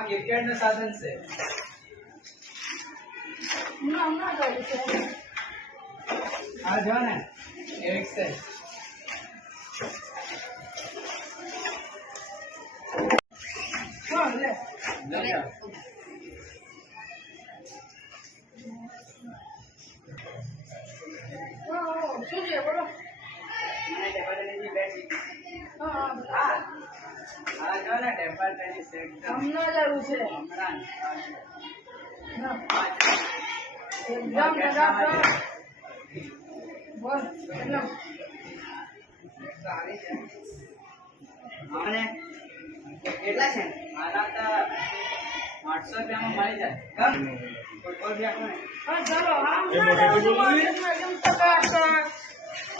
આ ક્રિકેટ નું સાધન છે. આ જો ને એક છે. શું છે બોલો? મને ટેબલ ટેનિસની બેટ હા આ જો ને ટેબલ ટેનિસ સેટ હમણાં જરૂર છે. હમણાં એકદમ ટકાટક. બોલ એકદમ સારી છે. અને કેટલા છે? આના તો 800 રૂપિયામાં મળી જાય. ફૂટબોલ બી આપણને હા ચાલો એકદમ ટકાટક.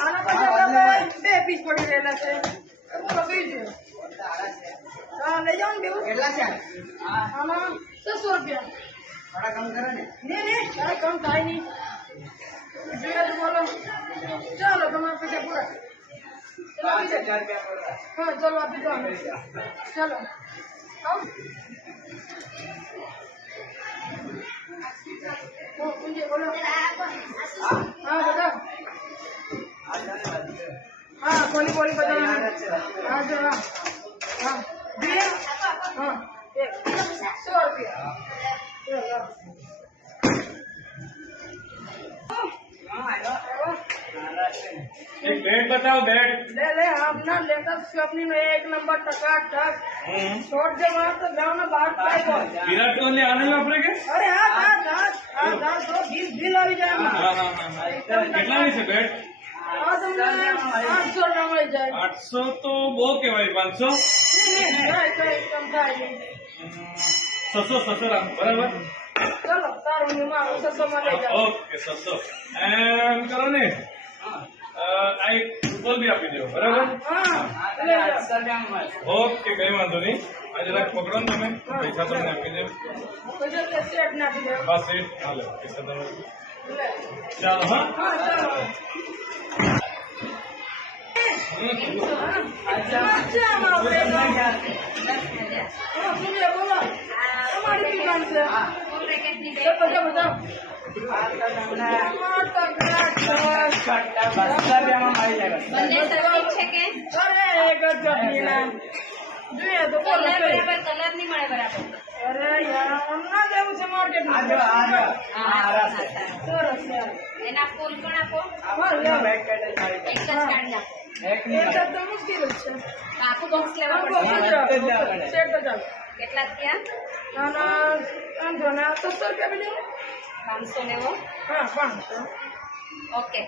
આના પછી બે પીસ પડી રહેલા છે. પકડી છે. સારા છે. હા લઈ જાઓ ને બેવું. કેટલા છે? હા આમાં 600 રૂપિયા. થોડા કમ કરો ને. ને કાંઈ કમ થાય નહીં. જોઈએ તો બોલો. ચાલો તમારા પૈસા પૂરા. 5000 રૂપિયા પડતા. હા ચાલો આપી દો. ચાલો આવો. પૂંજી બોલો. હા બધા. આ જો ને બાજુ. હા કોલી બોલી બધા. આ છે. હા જો હા હા બે હા 100 રૂપિયા. एक बेड बताओ बेड ले ले अपना लेटेस्ट कंपनी में 1 नंबर टकाटक छोड़ दे वहाँ तो गाँव में बाहर पाई बोल. विराट कोहली आने में अपने के अरे हाँ तो बिल આવી જાય हाँ हाँ हाँ કેટલા ની છે બેડ? હા તમને 800 રૂપિયા મળી જાય. 800 તો બહુ કહેવાય. 500 નહીં કમ થાય નહીં. 600 રાખો બરાબર. ચલો તારું ને મારું 600 માં લઈ જાઓ. ઓકે 600 એમ કરો ને. આ એક ફૂટબોલ બી આપી દો બરાબર. હા લઈ જાઓ. 800 રૂપિયામાં મળે. ઓકે કઈ વાંધો નહીં. આ જરાક પકડો ને તમે. પૈસા તમને આપી દે. પછી તે સેટ નાખી દો. બસ એ હાલો પૈસા તમે લે. ચાલો હા. હા ચાલો. અચ્છા આમાં આપણે શું છે બોલો. તમારી દુકાન છે. બધા બધા આ તો તમને 200 રૂપિયામાં મળી જાય. બંને સરખી છે કે અરે એક જ ચટણીના જોઈએ તો બોલો કલર કઈ. બરાબર કલર નહીં મળે બરાબર. અરે યાર હમણાં જેવું છે માર્કેટમાં. આ જો આ છે. સરસ યાર. એના ફૂલ પણ આપો. આ બેટ કેટ મળી એક જાય. જ કાઢી નાખો. એક ની એ તો મુશ્કેલ જ છે. આખું બોક્સ લેવા આમ પડશે. બોક્સ જ રાખો. સેટ જ આપો. કેટલા થયા? અને આમ જો ને 700 રૂપિયા બી લેવો. 500 લેવો. હા 500. ઓકે